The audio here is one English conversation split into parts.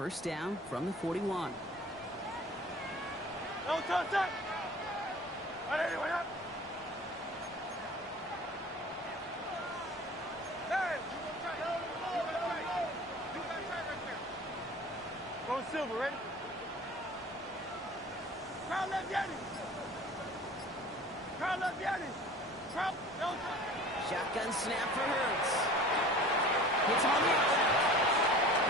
First down from the 41. No touch up. Anyway, up. Go Silver, ready? Crowd left Yanni. Crowd left Yanni. Crowd, no touch. Shotgun snap for Hurts. Hits him on the outlet.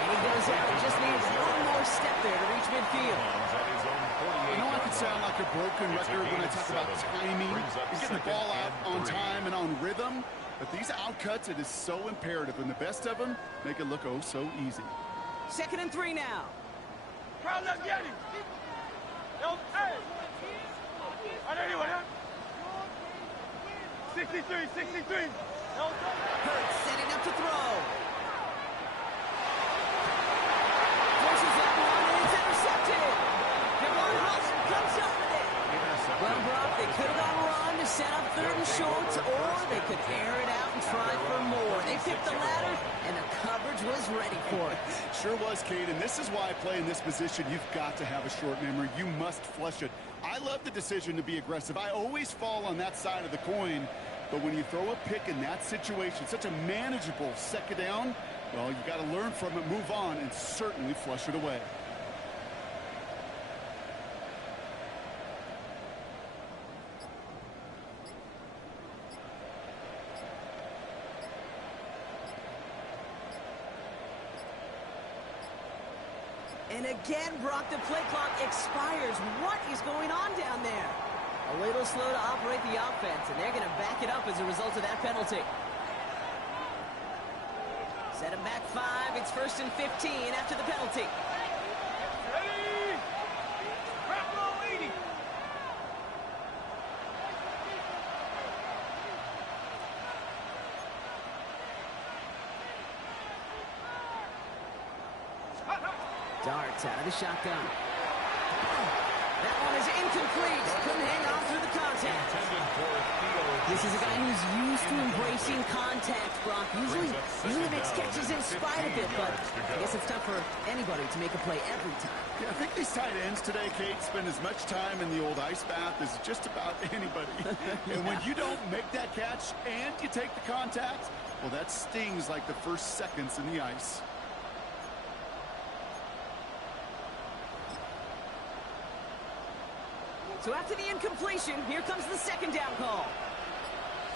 And he goes out. Just needs one more step there to reach midfield. I know I could sound like a broken record when I talk about timing and getting the ball out on time and on rhythm, but these outcuts, it is so imperative, and the best of them make it look oh so easy. 2nd and 3 now. Crowd left Yanni. No, hey. Anyway, up. 63, 63. No touch. Hurts setting up to throw. Forces that one, and it's intercepted. Javon Holson comes up with it. Well, Brock, they could have gone run to set up 3rd and short, or they could air it out and try for more. They picked the latter, and the coverage was ready for it. Sure was, Kate, and this is why I play in this position. You've got to have a short memory. You must flush it. I love the decision to be aggressive. I always fall on that side of the coin, but when you throw a pick in that situation, such a manageable 2nd down, well, you've got to learn from it, move on, and certainly flush it away. And again, Brock, the play clock expires. What is going on down there? A little slow to operate the offense, and they're going to back it up as a result of that penalty. Set him back 5. It's 1st and 15 after the penalty. Ready. Crowd low 80. Darts out of the shotgun. That one is incomplete. Couldn't hang on through the contact. This is a guy who's used to embracing contact, Brock. Usually makes catches in spite of it, but I guess it's tough for anybody to make a play every time. Yeah, I think these tight ends today, Kate, spend as much time in the old ice bath as just about anybody. And when you don't make that catch and you take the contact, well, that stings like the first seconds in the ice. So after the incompletion, here comes the 2nd down call.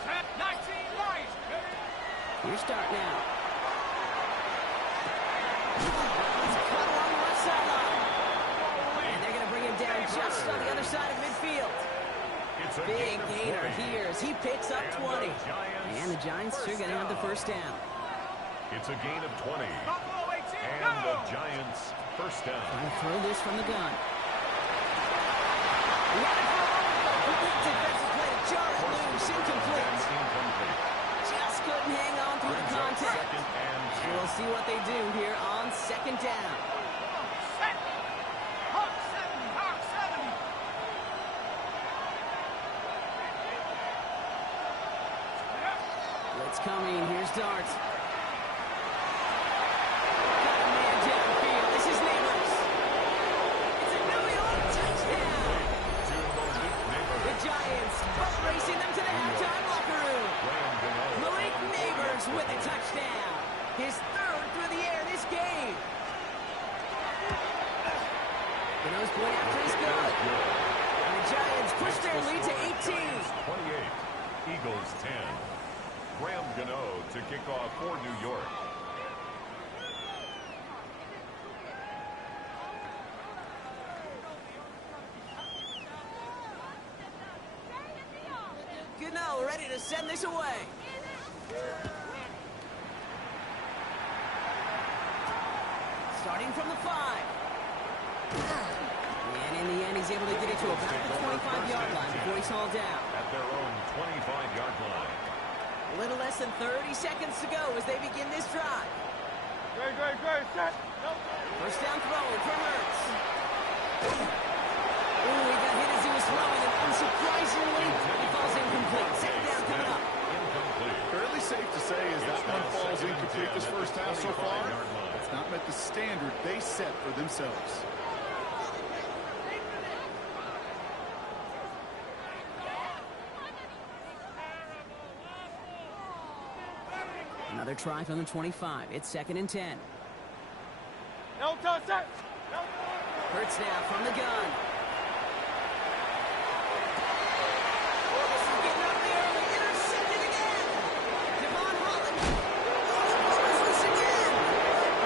19 Lions. Your start now. He's cut along the left sideline. And they're going to bring him down just on the other side of midfield. Big gainer here as he picks up 20. And the Giants are going to have the 1st down. It's a gain of 20. And the Giants' 1st down. Going to throw this from the gun. Defensive play to jar it loose, incomplete. Just couldn't hang on through the contact. And we'll see what they do here on 2nd down. Hawk 70, Hawk 70. Blitz coming, here's Darts. Got a man downfield, this is Neighbors. It's a New York touchdown. The Giants boat racing them to the halftime locker room. Malik Neighbors with a touchdown. His 3rd through the air this game. The nose point after is good. And the Giants push their lead to 18. 28, Eagles 10. Graham Gano to kick off for New York. Gano ready to send this away. Starting from the 5. And in the end, he's able to get it to about the 25-yard line before he's hauled down. At their own 25-yard line. A little less than 30 seconds to go as they begin this drive. Great, set. First down throw for Hurts. Ooh, he got hit as he was throwing, and unsurprisingly, he falls incomplete. 2nd down coming up. Incomplete. Fairly safe to say as that one falls incomplete this first half so far. not met the standard they set for themselves. Another try from the 25. It's 2nd and 10. No touch, set. Hurts now from the gun. Oh, this is getting up there early. Intercepted again. Devon Holland. Oh, this again.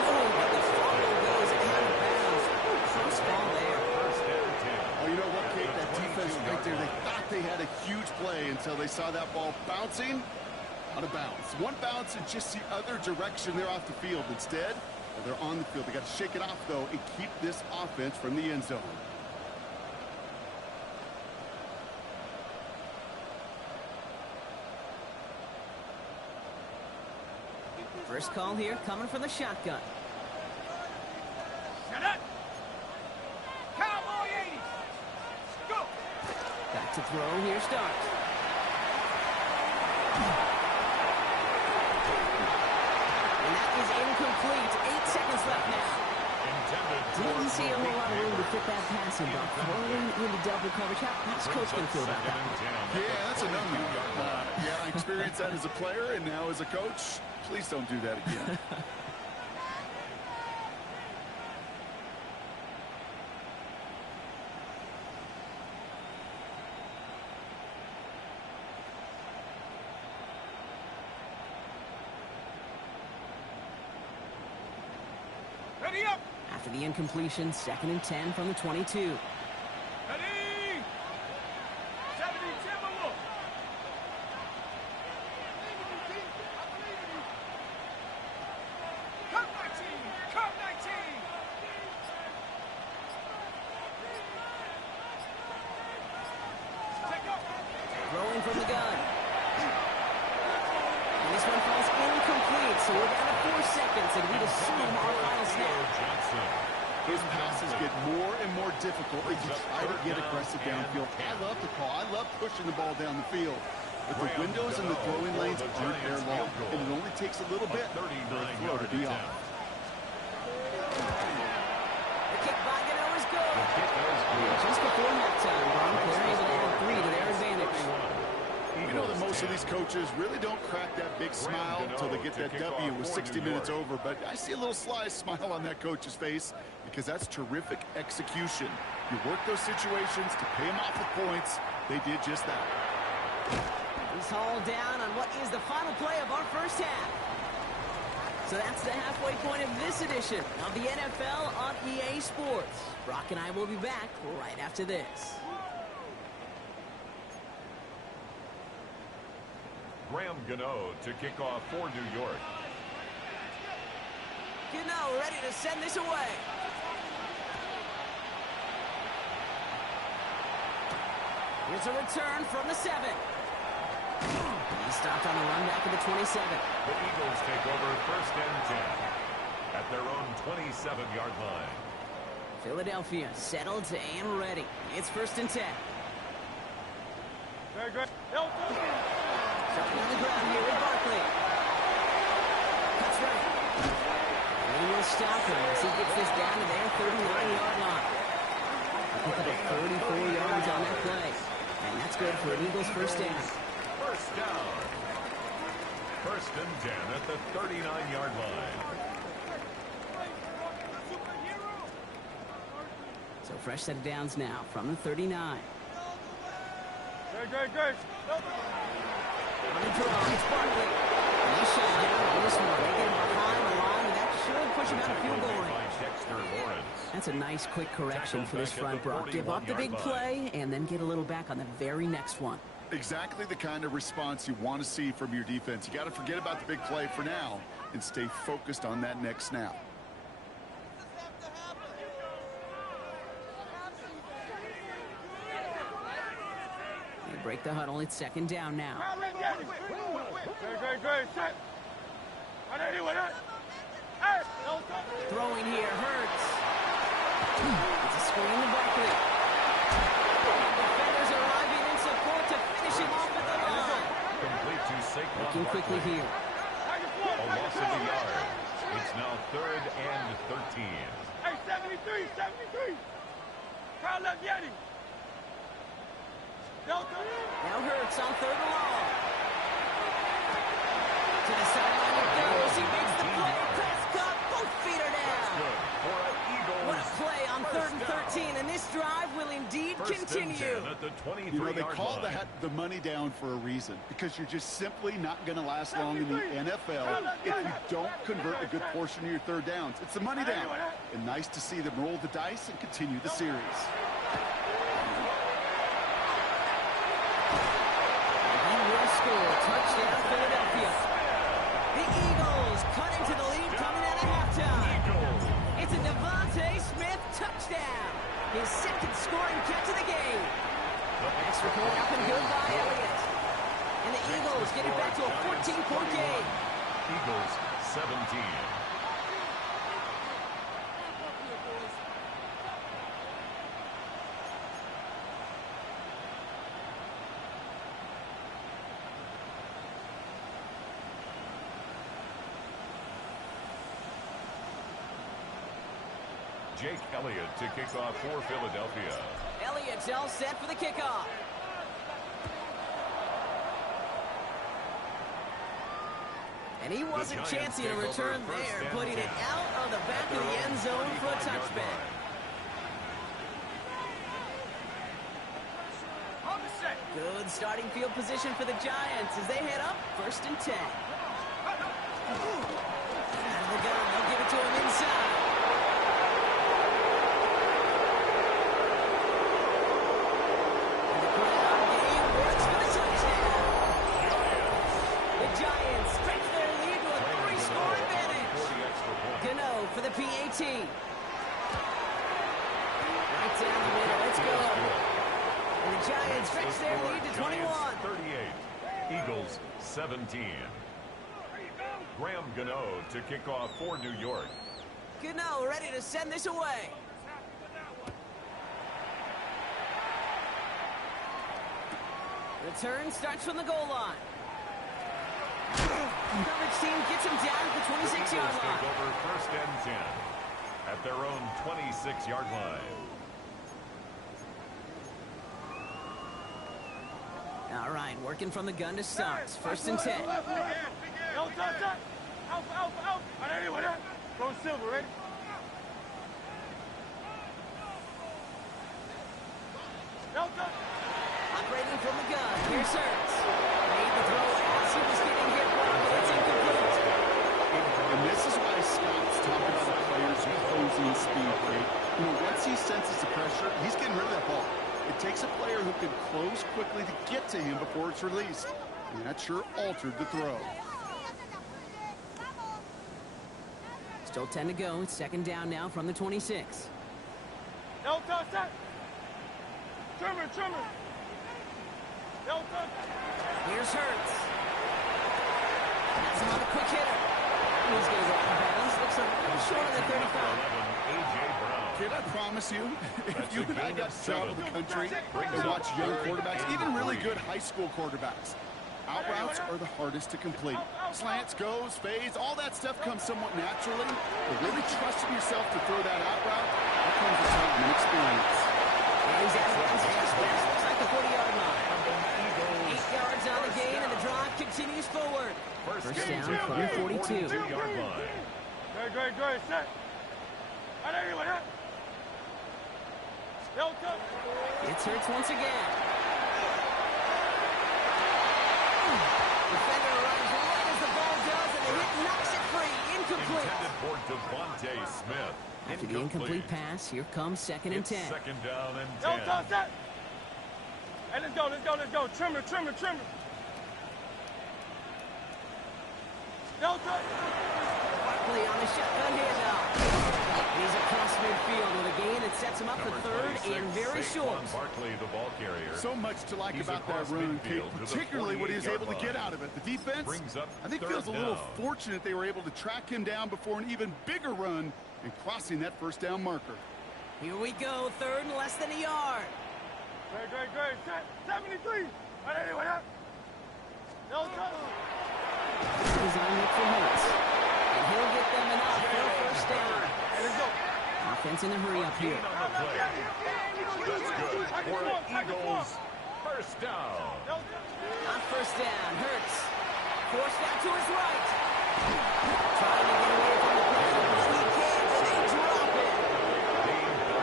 Oh, but the fumble goes out of bounds. Close ball there. First and 10. Oh, you know what, Kate? That defense right there, they thought they had a huge play until they saw that ball bouncing out of bounds. One bounce in just the other direction. They're off the field. Instead, well, they're on the field. They got to shake it off, though, and keep this offense from the end zone. First call here coming from the shotgun. Set it. Cowboy 80. Go. Back to throw. Here starts. And that is incomplete. 8 seconds left now. Didn't see a whole lot of room to fit that pass in, but throwing into double coverage. How's Coach going to feel about that? Yeah, that's a no-no. Yeah, I experienced that as a player, and now as a coach, please don't do that again. Ready up. After the incompletion, 2nd and 10 from the 22. Ready. 70, Timberwolf. Come 19. Come 19. Take up. Throwing from the gun. And this one falls incomplete, so we're down to 4 seconds, and we'd assume our final snap. Those passes get more and more difficult as you try to get aggressive downfield. I love the call. I love pushing the ball down the field. But the windows and the throwing lanes aren't there long, and it only takes a little bit for a throw to be off. The kick by Gano is good. Just before halftime, Ron Clary able to add 3 to their advantage. You know that most of these coaches really don't crack that big smile until they get that W with 60 minutes over, but I see a little sly smile on that coach's face because that's terrific execution. You work those situations to pay them off with points. They did just that. He's hauled down on what is the final play of our first half. So that's the halfway point of this edition of the NFL on EA Sports. Brock and I will be back right after this. Graham Gano to kick off for New York. Gano ready to send this away. Here's a return from the 7. He stopped on the run back at the 27. The Eagles take over 1st and 10 at their own 27-yard line. Philadelphia settled and ready. It's 1st and 10. Very good. Starting on the ground here with Barkley. Cuts right. They will stop him as he gets this down to their 39-yard line. A pick up of 34 yards on that play. And that's good for an Eagles first down. First down. 1st and 10 at the 39-yard line. So fresh set of downs now from the 39. Good. On the draw, it's Barkley. And he shut down on this one. They get him behind the line, and that should push him out of field goal range. Dexter Lawrence. That's a nice quick correction for this front, Brock. Give up the big play and then get a little back on the very next one. Exactly the kind of response you want to see from your defense. You got to forget about the big play for now and stay focused on that next snap. They break the huddle. It's 2nd down now. Good. Set. Hey. Throwing here hurts. It's a screen to Barkley. Defenders arriving in support to finish him off at the line. Complete to Saquon Looking quickly Barkley. here. A loss of the yard. It's now 3rd and 13. Hey, 73, 73. Crowd left Yeti. Delta. Now Hurts on 3rd and long. To the sideline it goes. He makes the play. Prescott, both feet are That's down. good for an Eagles. What a play on 3rd and first 13, and this drive will indeed First and continue. 10 at the 23-yard You know, they call line. that the money down for a reason, because you're just simply not going to last long in the NFL if you don't convert a good portion of your third downs. It's the money down. And nice to see them roll the dice and continue the series. He will score. Touchdown, Philadelphia. The Eagles cut into the lead coming out of halftime. Eagles. It's a Devontae Smith touchdown. His second scoring catch of the game. Extra point up and good by Elliott. And the Eagles get it back to a 14-point game. Eagles 17. Jake Elliott to kick off for Philadelphia. Elliott's all set for the kickoff. And he wasn't Giants chancing a take over return first there, and putting it 10. out of the back of the end zone for a touchback. On the set. Good starting field position for the Giants as they head up 1st and 10. Out of the gun, they'll give it to him inside. And the ground game works for the touchdown. The Giants stretch their lead to a 3-score advantage. For the extra point. Gano for the PAT. Right down the middle, let's go. And the Giants stretch their lead to 21. Giants 38. Eagles 17. Graham Gano to kick off for New York. Gano ready to send this away. Return starts from the goal line. Coverage team gets him down at the 26-yard Eagles line. take over 1st and 10 at their own 26-yard line. All right, working from the gun to start. 1st and 10. Delta, Alpha, Alpha, Alpha. On anyone, huh? Go silver, ready? Delta. Operating from the gun. Here's Hurts. Made the throw as he was getting hit wrong, but it's incomplete. And this is why Scott's talking about a player's closing speed rate. You know, once he senses the pressure, he's getting rid of that ball. It takes a player who can close quickly to get to him before it's released. And that sure altered the throw. Still 10 to go. It's 2nd down now from the 26. Delta, set. Trimmer, trimmer. Delta. Here's Hurts. That's him on a quick hitter. He's going to go out of bounds. Looks a little short of the 35. 11, A.J. Brown. Kid, I promise you, if That's you a and I gain got of to travel 7. the country Brings and up watch young 3rd quarterbacks, and even really 3. good high school quarterbacks, out routes are the hardest to complete. Slants, goes, fades, all that stuff comes somewhat naturally. But really trusting yourself to throw that out route, that comes with time and experience. And he's out of bounds. Just pass. Looks like the 40-yard line. Eagles 8 yards on the gain, and the drive continues forward. First down from the 42. 42-yard line. Great, set. On anyone, huh? Delta. It's Hurts once again. Defender runs right as the ball does, and the hit knocks it free. Incomplete. Intended for Devontae Smith. After the incomplete pass, here comes 2nd and It's 10. 2nd down and 10. Delta, set. Hey, let's go. Trimmer. Delta. Barkley on the shotgun handoff. He's across midfield with a gain that sets him up for Number 3rd 26, and very Saquon short. Barkley, the ball carrier. So much to like He's about that across run, Kate, midfield to the particularly what he was able to 48-yard get line. out of it. The defense, Brings up I think, 3rd feels a little down. fortunate they were able to track him down before an even bigger run and crossing that 1st down marker. Here we go, 3rd and less than a yard. Great. Set. 73. On anyone, huh? Delta. Design look for Hurts. And he'll get them enough for a first down. Offense in a hurry up here. On the play. That's good for an Eagles first down. On first down, Hurts. Forced out to his right. Trying to get away from the pressure, but he can't, and they drop it.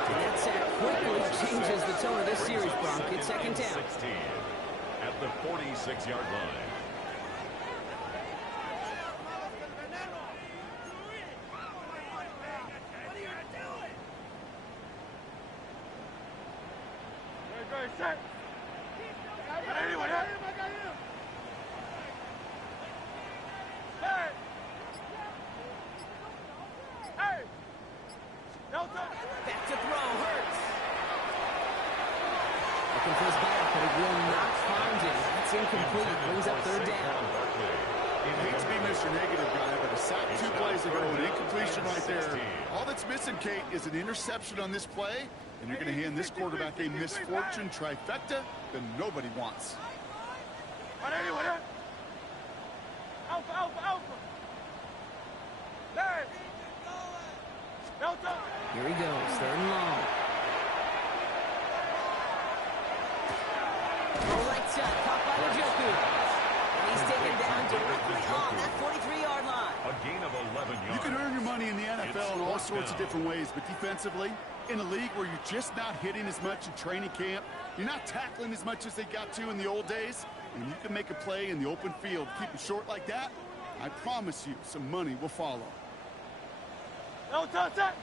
And that sack quickly changes the tone of this series, Bronk. It's second down. 16 at the 46-yard line. Set. Hey! Hey! Delta! Back to throw, Hurts. Looking for his back, but it will not find him. That's incomplete. Brings up third down. I hate to be Mr. Negative guy, but a sack 2 plays ago, an incompletion right there. All that's missing, Kate, is an interception on this play, and you're going to hand this quarterback a misfortune trifecta that nobody wants. Alpha, Alpha, Alpha! Hey! Delta! Here he goes, third and long. Right side, caught by Njoku. And he's taken down directly on that 43-yard line. A gain of 11 yards. You can earn your money in the NFL in all sorts of different ways, but defensively, in a league where you're just not hitting as much in training camp, you're not tackling as much as they got to in the old days, and you can make a play in the open field, keep it short like that, I promise you some money will follow. Delta, set!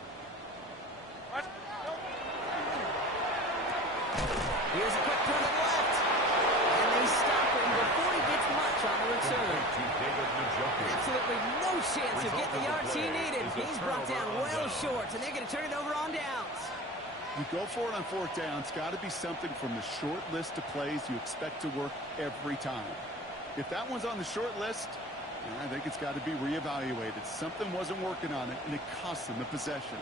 Here's a quick turn to the left. And they stop him before he gets much on the return. Absolutely no chance of getting the yards he needed. He's brought down well short, and they're going to turn it over on downs. You go for it on fourth down. It's got to be something from the short list of plays you expect to work every time. If that one's on the short list, I think it's got to be reevaluated. Something wasn't working on it, and it cost them the possession.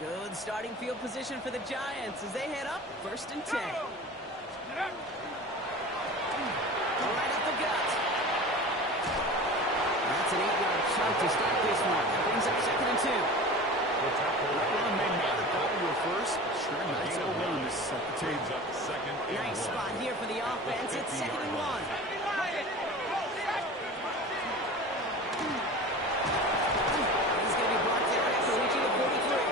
Good starting field position for the Giants as they head up first and 10. Right up the gut. That's an 8-yard chunk to start this one. That brings up second and 2. That run may not have gotten you a first. Sure, nice little run to set the table. Nice spot here for the offense. It's second and 1. He's going to be brought down after reaching the 43.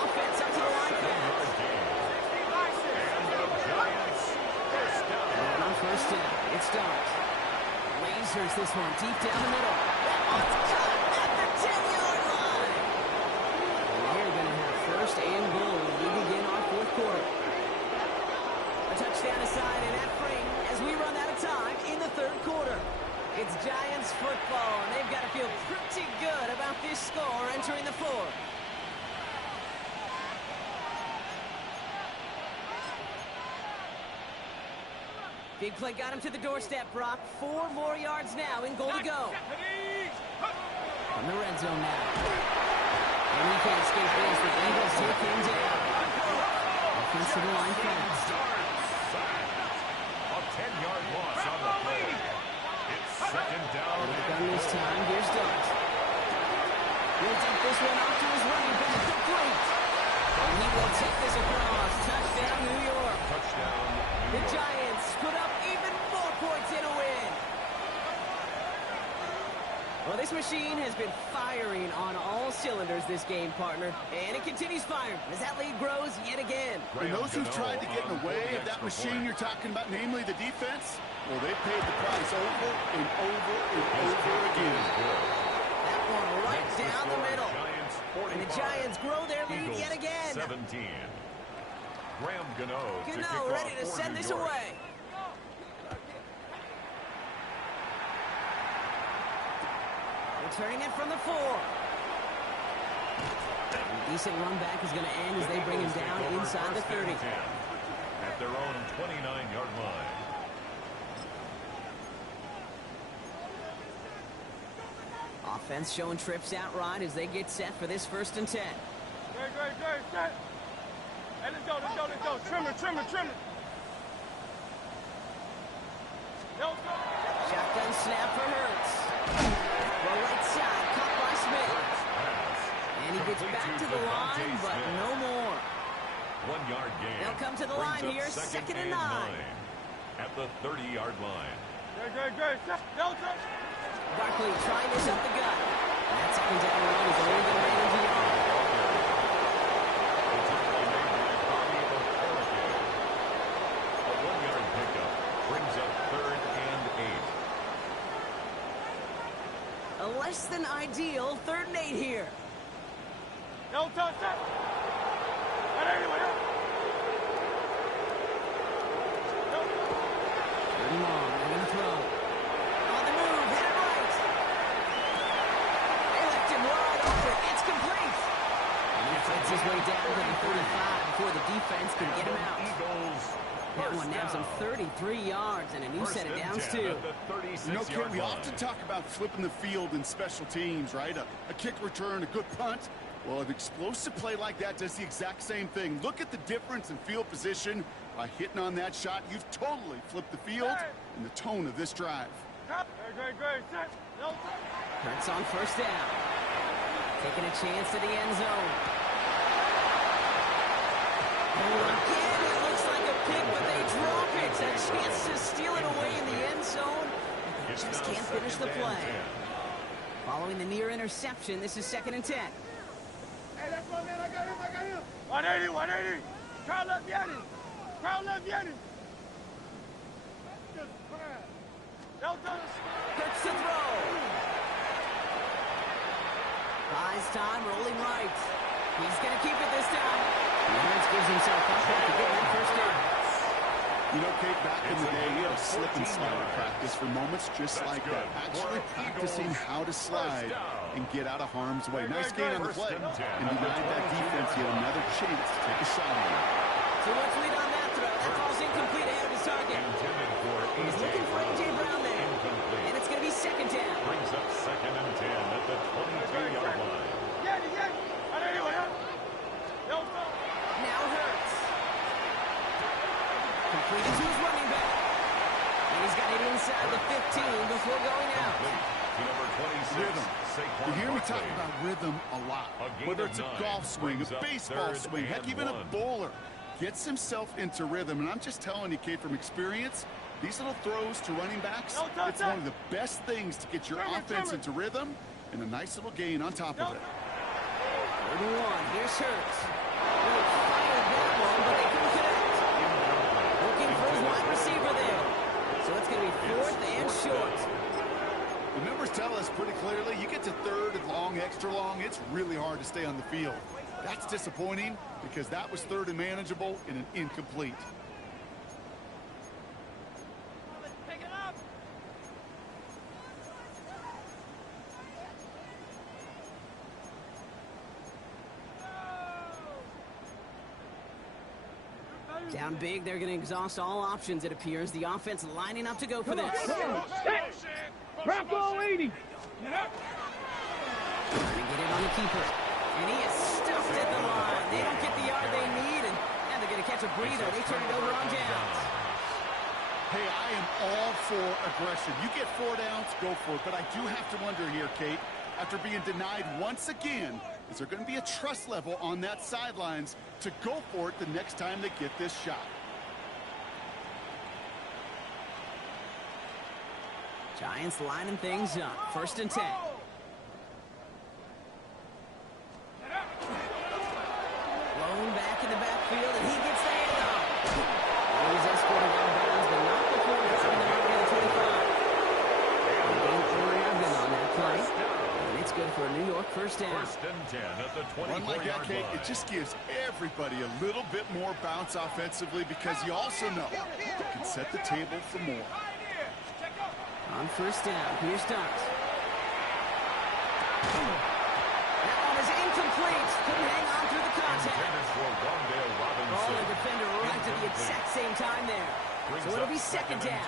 Offense up to the line. And on first down, it's Dart. Lasers this one deep down the middle. That one's cut at the 10-yard line. And we're going to have first and goal as we begin our fourth quarter. A touchdown aside in that frame as we run out of time in the third quarter. It's Giants football, and they've got to feel pretty good about this score entering the fourth. Big play got him to the doorstep, Brock. 4 more yards now in goal to go. From the red zone now. And he can't escape this. The Eagles take him down. Offensive line fast. A 10-yard loss on the play. It's second down. Gun this time. Here's Dart. He'll take this one off to his running back. Complete. And he will take this across. Touchdown, New York. Touchdown, New The York. Giants put up even more points in a win. Well, this machine has been firing on all cylinders this game, partner. And it continues firing as that lead grows yet again. And those who've tried to get in the way of that machine you're talking about, namely the defense, well, they paid the price over and over and over again. That one right down the middle. And the Giants grow their lead yet again. 17. Graham Gano to kick Gano ready off to for send New this York. away. Returning it from the 4. A decent run back is going to end as they bring him down inside the 30. At their own 29-yard line. Offense showing trips out right as they get set for this first and 10. Great, set. Hey, let's go. Trim it. Delta. Shotgun snap for Hurts. Well, right side. back to the line, but no more. 1 yard gain. They'll come to the line here, second and 9. At the 30-yard line. Barkley trying this up the gut. That second down run is only going to make into yards. It's only made by Bobby Okereke. A 1-yard pickup brings up 3rd and 8. A less than ideal 3rd and 8 here. Third long, they're going to throw. On the move, hit it right. They left him wide open. It's complete. And he fights his way down to the 35 before the defense can get him out. Eagles. That one nabs him 33 yards and a new set of downs, too. You know, Kate, we often talk about flipping the field in special teams, right? A kick return, a good punt. Well, an explosive play like that does the exact same thing. Look at the difference in field position. By hitting on that shot, you've totally flipped the field and the tone of this drive. Hurts on first down. Taking a chance to the end zone. Oh, again, it looks like a pick, but they drop it. A chance to steal it away in the end zone. They just can't finish the play. Following the near interception, this is 2nd and 10. Hey, that's my man. I got him. 180, 180. Crowd left Yanni. Hurts to throw. Buys time, rolling right. He's going to keep it this time. Lawrence gives himself up after getting that first down. You know, Kate, back in the day, we had a slip and slide practice for moments just like that. Actually practicing how to slide and get out of harm's way. Nice gain on the play. And denied that defense yet another chance to take a shot at him. So let's lead on that throw. That ball's incomplete ahead of his target. He's looking for A.J. Brown there. And it's going to be 2nd down. Brings up 2nd and 10 at the 22-yard line. Now Hurts. Completed to his running back. And he's got it inside the 15 before going out. To number 26, Rhythm. Saquon You hear me talk Barkley. about rhythm a lot. Whether it's a golf swing, a baseball swing, heck, even a bowler. Gets himself into rhythm. And I'm just telling you, Kate, from experience, these little throws to running backs, it's one of the best things to get your offense into rhythm and a nice little gain on top of it. 3rd and 1. Here's Hurts. They fired that one, but they couldn't connect. Looking for his wide receiver there. So it's going to be 4th and short. The numbers tell us pretty clearly, you get to 3rd and long, extra long, it's really hard to stay on the field. That's disappointing because that was 3rd and manageable and an incomplete. Pick it up. Down big, they're going to exhaust all options, it appears. The offense lining up to go for this. Bronco 80. Trying to get in on the keeper. And he is stuffed at the line. They don't get the yard they need, and they're going to catch a breather. They turn it over on downs. Hey, I am all for aggression. You get 4 downs, go for it. But I do have to wonder here, Kate, after being denied once again, is there going to be a trust level on that sidelines to go for it the next time they get this shot? Giants lining things up. 1st and 10. Blown back in the backfield, and he gets the handoff. He's escorted out of bounds, but not before dropping the mark near the 25. On that play. And it's good for a New York first down. 1st and 10 at the 24-yard One like that, Kate, it just gives everybody a little bit more bounce offensively because you also know you can set the table for more. On 1st down, here's Starks. That one is incomplete. Couldn't hang on through the contact. Ball and defender right to the exact same time there. So it'll be 2nd down.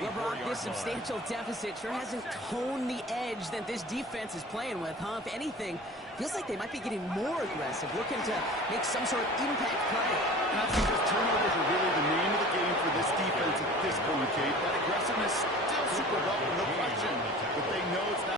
LeBron, this substantial deficit sure hasn't toned the edge that this defense is playing with, huh? If anything, feels like they might be getting more aggressive, looking to make some sort of impact play. And I think those turnovers are really the name of the game for this defense at this point, Kate. That aggressiveness still super welcome, no question. But they know it's not